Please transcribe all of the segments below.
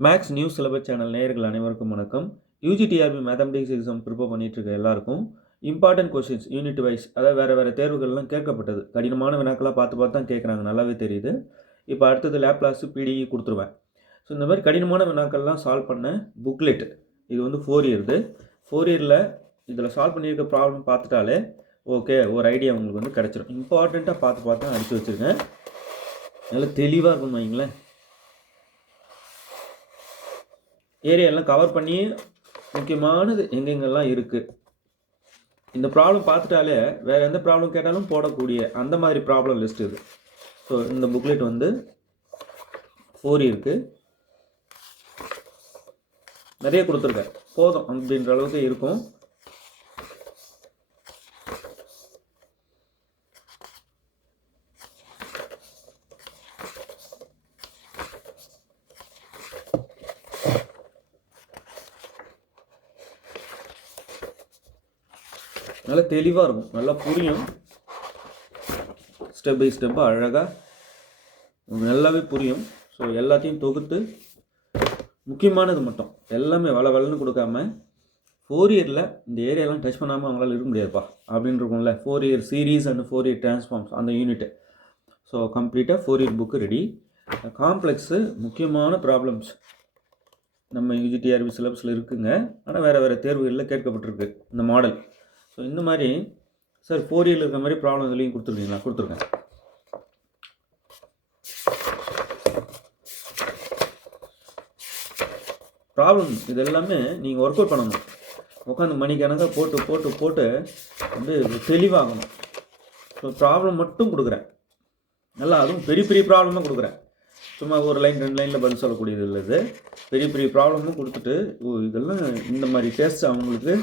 Maths news syllabus channel நேயர்கள் அனைவருக்கும் வணக்கம். யூஜிடிஆர்பி மேத்தமெட்டிக்ஸ் எக்ஸாம் ப்ரிப்பேர் பண்ணிட்டு இருக்க எல்லாருக்கும் இம்பார்ட்டன்ட் கொஸ்டின்ஸ் யூனிட் வைஸ், அதாவது வேறு தேர்வுகள்லாம் கேட்கப்பட்டது. கடினமான வினாக்களாக பார்த்து தான் கேட்குறாங்க, நல்லாவே தெரியுது. இப்போ அடுத்தது லேப்லாஸ் பிடிஇ கொடுத்துருவேன். ஸோ இந்த மாதிரி கடினமான வினாக்கள்லாம் சால்வ் பண்ண புக்லெட் இது வந்து 4 இயர்து. 4 இயரில் இதில் சால்வ் பண்ணியிருக்க ப்ராப்ளம் பார்த்துட்டாலே ஓகே, ஒரு ஐடியா உங்களுக்கு வந்து கிடச்சிடும். இம்பார்ட்டண்ட்டாக பார்த்து அடித்து வச்சுருக்கேன். நல்லா தெளிவாக இருக்கும்னு வைங்களேன். ஏரியாலாம் கவர் பண்ணி முக்கியமானது எங்கெங்கெல்லாம் இருக்குது, இந்த ப்ராப்ளம் பார்த்துட்டாலே வேறு எந்த ப்ராப்ளம் கேட்டாலும் போடக்கூடிய அந்த மாதிரி ப்ராப்ளம் லிஸ்ட் இது. ஸோ இந்த புக்லெட் வந்து 4 இருக்குது, நிறைய கொடுத்துருக்கேன், போதும் அப்படின்ற அளவுக்கு இருக்கும். நல்லா தெளிவாக இருக்கும், நல்லா புரியும், ஸ்டெப் பை ஸ்டெப்பாக அழகாக நல்லாவே புரியும். ஸோ எல்லாத்தையும் தொகுத்து முக்கியமானது மட்டும் எல்லாமே வளன்னு கொடுக்காம 4 இயரில் இந்த ஏரியாலாம் டச் பண்ணாமல் அவங்களால இருக்க முடியாதுப்பா அப்படின்னு இருக்கும்ல. 4 year series and 4 year transforms அந்த யூனிட்டு. ஸோ கம்ப்ளீட்டாக 4 இயர் புக்கு ரெடி. காம்ப்ளெக்ஸு முக்கியமான ப்ராப்ளம்ஸ் நம்ம யூஜிடிஆர்பி சிலபஸில் இருக்குங்க. ஆனால் வேறு தேர்வுகளில் கேட்கப்பட்டிருக்கு இந்த மாடல். ஸோ இந்த மாதிரி சார் 4 இயரில் இருக்கிற மாதிரி ப்ராப்ளம் இதுலேயும் கொடுத்துருக்கீங்களா? கொடுத்துருக்கேன். ப்ராப்ளம் இது எல்லாமே நீங்கள் ஒர்க் அவுட் பண்ணணும். உட்காந்து மணிக்கணக்காக போட்டு வந்து தெளிவாகணும். ஸோ ப்ராப்ளம் மட்டும் கொடுக்குறேன், நல்லா அதுவும் பெரிய ப்ராப்ளமாக கொடுக்குறேன். சும்மா ஒரு லைன் 2 லைனில் பதில் சொல்லக்கூடியது இல்லை. இது பெரிய ப்ராப்ளமும் கொடுத்துட்டு இதெல்லாம் இந்த மாதிரி டெஸ்ட் அவங்களுக்கு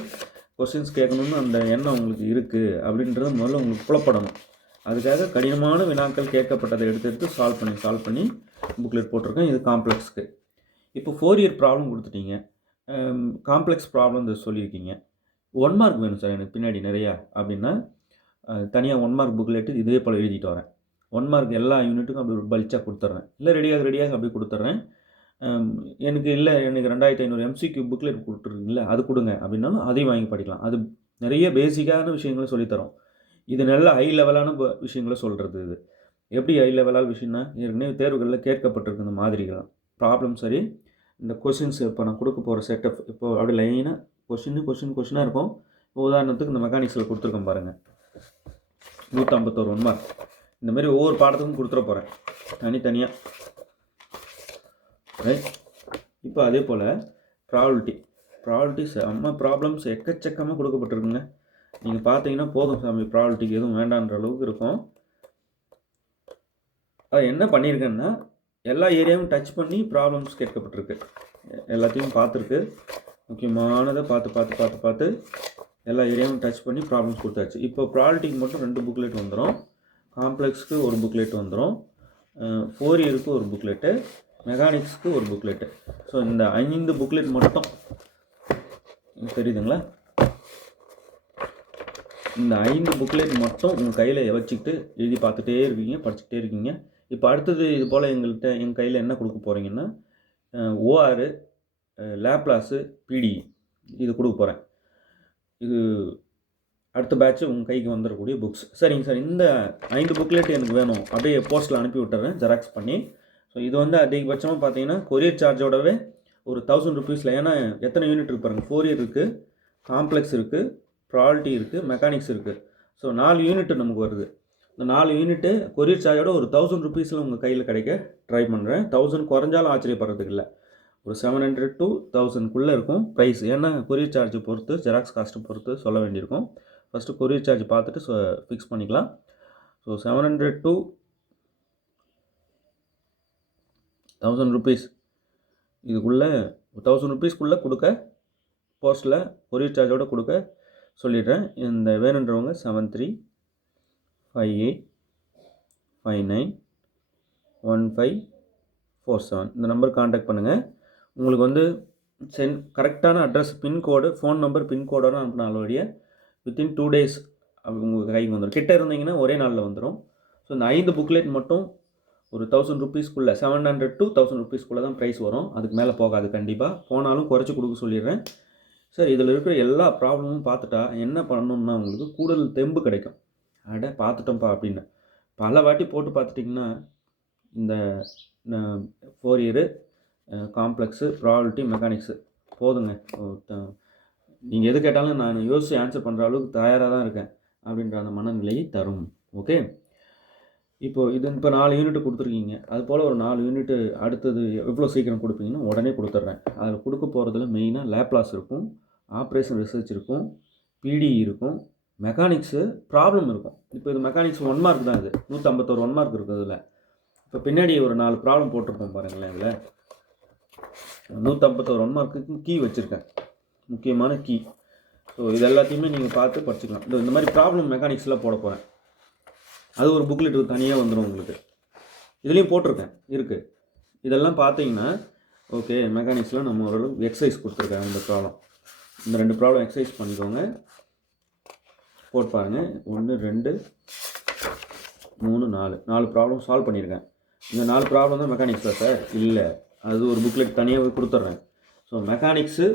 கொஸ்டின்ஸ் கேட்கணும்னு அந்த எண்ணம் உங்களுக்கு இருக்குது அப்படின்றத முதல்ல உங்களுக்கு புலப்படணும். அதுக்காக கடினமான வினாக்கள் கேட்கப்பட்டதை எடுத்து சால்வ் பண்ணி புக்லெட் போட்டிருக்கேன். இது காம்ப்ளெக்ஸ்க்கு. இப்போ 4 இயர் ப்ராப்ளம் கொடுத்துட்டீங்க, காம்ப்ளெக்ஸ் ப்ராப்ளம் சொல்லியிருக்கீங்க. 1 மார்க் வேணும் சார் எனக்கு பின்னாடி நிறையா அப்படின்னா தனியாக 1 மார்க் புக்லெட்டு இதே போல் எழுதிட்டு வரேன். 1 மார்க் எல்லா யூனிட்டுக்கும் அப்படி ஒரு பல்ச்சாக கொடுத்துட்றேன், இல்லை ரெடியாக அப்படி கொடுத்துட்றேன். எனக்கு 2500 எம்சிக்யூ புக்லெட் கொடுத்துருக்கீங்களா, அது கொடுங்க அப்படின்னாலும் அதையும் வாங்கி படிக்கலாம். அது நிறைய பேசிக்கான விஷயங்களை சொல்லித்தரோம். இது நல்ல ஹை லெவலான விஷயங்களை சொல்கிறது. இது எப்படி ஹை லெவலான விஷயம்னா, ஏற்கனவே தேர்வுகளில் கேட்கப்பட்டிருக்கு இந்த மாதிரிகள் ப்ராப்ளம். சரி, இந்த கொஷின்ஸ் இப்போ நான் கொடுக்க போகிற செட்டப் இப்போ அப்படி லைனாக கொஷினாக இருக்கும். உதாரணத்துக்கு இந்த மெக்கானிக்ஸில் கொடுத்துருக்கேன் பாருங்கள், 151 1 மார்க். இந்த மாதிரி ஒவ்வொரு பாடத்துக்கும் கொடுத்துட போகிறேன் தனித்தனியாக. ரைட், இப்போ அதே போல் ப்ராபபிலிட்டி செம்ம ப்ராப்ளம்ஸ் எக்கச்சக்கமாக கொடுக்கப்பட்டிருக்குங்க. நீங்கள் பார்த்தீங்கன்னா போதும் சாமி, ப்ராபபிலிட்டிக்கு எதுவும் வேண்டான்ற அளவுக்கு இருக்கும். அது என்ன பண்ணியிருக்கேன்னா, எல்லா ஏரியாவும் டச் பண்ணி ப்ராப்ளம்ஸ் கேட்கப்பட்டிருக்கு, எல்லாத்தையும் பார்த்துருக்கு. முக்கியமானதை பார்த்து எல்லா ஏரியாவும் டச் பண்ணி ப்ராப்ளம்ஸ் கொடுத்தாச்சு. இப்போ ப்ராபபிலிட்டிக்கு மட்டும் 2 புக்லெட் வந்துடும், காம்ப்ளெக்ஸ்க்கு ஒரு புக்லெட் வந்துடும், 4 இயருக்கு ஒரு புக்லெட்டு, மெக்கானிக்ஸ்க்கு ஒரு புக்லெட்டு. ஸோ இந்த 5 புக்லெட் மட்டும் தெரியுதுங்களா? இந்த 5 புக்லெட் மட்டும் உங்கள் கையில் வச்சுக்கிட்டு எழுதி பார்த்துட்டே இருக்கீங்க, படிச்சுக்கிட்டே இருக்கீங்க. இப்போ அடுத்தது இது போல் எங்கள் கையில் என்ன கொடுக்க போகிறீங்கன்னா, ஓஆர், லேப்லாஸு, பிடிஇ இது கொடுக்க போகிறேன். இது அடுத்த பேட்ச்சு உங்கள் கைக்கு வந்துடக்கூடிய புக்ஸ். சரிங்க சார், இந்த 5 புக்லெட் எனக்கு வேணும், அப்படியே போஸ்ட்டில் அனுப்பி விட்டுறேன் ஜெராக்ஸ் பண்ணி. ஸோ இது வந்து அதிகபட்சமாக பார்த்தீங்கன்னா கொரியர் சார்ஜோடவே ஒரு 1000 ருபீஸில். ஏன்னா எத்தனை யூனிட் இருக்குது பாருங்கள், 4 இயர் இருக்குது, காம்ப்ளெக்ஸ் இருக்குது, ப்ராபபிலிட்டி இருக்குது, மெக்கானிக்ஸ் இருக்குது. ஸோ 4 யூனிட் நமக்கு வருது. இந்த 4 யூனிட்டு கொரியர் சார்ஜோட ஒரு 1000 ருபீஸில் உங்கள் கையில் கிடைக்க ட்ரை பண்ணுறேன். 1000 குறைஞ்சாலும் ஆச்சரியப்படுறதுக்கு இல்லை, ஒரு 700 to 1000 இருக்கும் ப்ரைஸ். ஏன்னா கொரியர் சார்ஜ் பொறுத்து, ஜெராக்ஸ் காஸ்ட்டு பொறுத்து சொல்ல வேண்டியிருக்கும். ஃபஸ்ட்டு கொரியர் சார்ஜ் பார்த்துட்டு ஃபிக்ஸ் பண்ணிக்கலாம். ஸோ 700 to 1000 ருபீஸ், இதுக்குள்ளே 1000 ருபீஸ்க்குள்ளே கொடுக்க, போஸ்ட்டில் கொரியர் சார்ஜோடு கொடுக்க சொல்லிடுறேன். இந்த வேணுன்றவங்க 7358591547 இந்த நம்பர் கான்டாக்ட் பண்ணுங்கள். உங்களுக்கு வந்து கரெக்டான அட்ரஸ், பின்கோடு, ஃபோன் நம்பர், பின்கோடோடு அனுப்பினாலும் வழியாக வித்தின் 2 days உங்கள் கைக்கு வந்துடும். கிட்டே இருந்தீங்கன்னா ஒரே நாளில் வந்துடும். ஸோ இந்த 5 புக்லெட் மட்டும் ஒரு 1000 ருபீஸ்க்குள்ளே 700 to 1000 ருபீஸ்க்குள்ளே தான் ப்ரைஸ் வரும். அதுக்கு மேலே போகாது கண்டிப்பாக. போனாலும் குறைச்சி கொடுக்க சொல்லிடுறேன். சார் இதில் இருக்கிற எல்லா ப்ராப்ளமும் பார்த்துட்டா என்ன பண்ணணும்னா உங்களுக்கு கூடுதல் தெம்பு கிடைக்கும். பார்த்துட்டோம்ப்பா அப்படின்னு பல வாட்டி போட்டு பார்த்துட்டிங்கன்னா இந்த 4 இயரு காம்ப்ளெக்ஸு ப்ராபபிலிட்டி மெக்கானிக்ஸு போதுங்க. நீங்கள் எது கேட்டாலும் நான் யோசித்து ஆன்சர் பண்ணுற அளவுக்கு தயாராக தான் இருக்கேன் அப்படின்ற அந்த மனநிலையை தரும். ஓகே, இப்போ 4 யூனிட் கொடுத்துருக்கீங்க. அதுபோல் ஒரு 4 யூனிட்டு அடுத்தது எவ்வளோ சீக்கிரம் கொடுப்பீங்கன்னா உடனே கொடுத்துட்றேன். அதில் கொடுக்க போகிறதுல மெயினாக லேப்லாஸ் இருக்கும், ஆப்ரேஷன் ரிசர்ச் இருக்கும், பிடி இருக்கும், மெக்கானிக்ஸு ப்ராப்ளம் இருக்கும். இப்போ இது மெக்கானிக்ஸ் 1 மார்க் தான். இது 151 1 மார்க் இருக்குது. இதில் இப்போ பின்னாடி ஒரு 4 ப்ராப்ளம் போட்டிருப்போம் பாருங்களேன். இதில் 151 1 மார்க்குக்கு கீ வச்சுருக்கேன், முக்கியமான கீ. ஸோ இது எல்லாத்தையுமே நீங்கள் பார்த்து படிச்சுக்கலாம். இந்த மாதிரி ப்ராப்ளம் மெக்கானிக்ஸில் போட போகிறேன். அது ஒரு புக்லெட் தனியாக வந்துடும் உங்களுக்கு. இதுலேயும் போட்டிருக்கேன் இருக்குது. இதெல்லாம் பார்த்தீங்கன்னா ஓகே, மெக்கானிக்ஸில் நம்ம ஓரளவு எக்ஸசைஸ் கொடுத்துருக்கேன். இந்த ப்ராப்ளம், இந்த 2 ப்ராப்ளம் எக்ஸசைஸ் பண்ணிக்கோங்க, போட்டு பாருங்கள். 1 2 3 4 ப்ராப்ளம் சால்வ் பண்ணியிருக்கேன். இந்த 4 ப்ராப்ளம் தான் மெக்கானிக்ஸில் சார் இல்லை, அது ஒரு புக்லெட் தனியாகவே கொடுத்துட்றேன். ஸோ மெக்கானிக்ஸு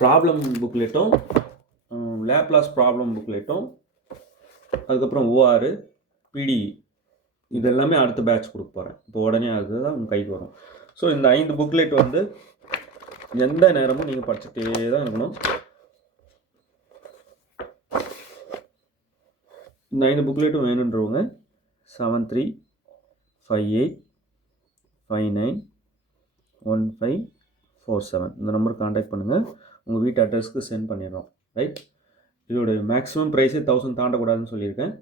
ப்ராப்ளம் புக்லெட்டும், லேப்லாஸ் ப்ராப்ளம் புக்லெட்டும், அதுக்கப்புறம் ஓஆர் பிடி இது எல்லாமே அடுத்த பேட்ச் கொடுக்க போகிறேன். இப்போ உடனே அதுதான் உங்கள் கைக்கு வரும். ஸோ இந்த 5 புக்லெட் வந்து எந்த நேரமும் நீங்கள் படிச்சுட்டே தான் இருக்கணும். இந்த 5 புக்லெட்டும் வேணுன்றவங்க 7358591547 இந்த நம்பருக்கு கான்டாக்ட் பண்ணுங்கள். உங்கள் வீட்டு அட்ரஸ்க்கு சென்ட் பண்ணிடுறோம். ரைட், இதோட மேக்ஸிமம் ப்ரைஸே 1000 தாண்டக்கூடாதுன்னு சொல்லியிருக்கேன்.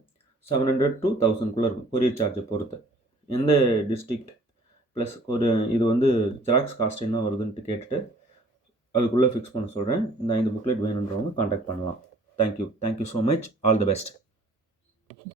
700 to 1000 இருக்கும் கொரியர் சார்ஜை பொறுத்து. எந்த டிஸ்ட்ரிக்ட் ப்ளஸ் ஒரு இது வந்து ஜெராக்ஸ் காஸ்ட் என்ன வருதுன்ட்டு கேட்டுட்டு அதுக்குள்ளே ஃபிக்ஸ் பண்ண சொல்கிறேன். இந்த 5 புக்லெட் வேணுன்றவங்க கான்டாக்ட் பண்ணலாம். Thank you so much. All the best.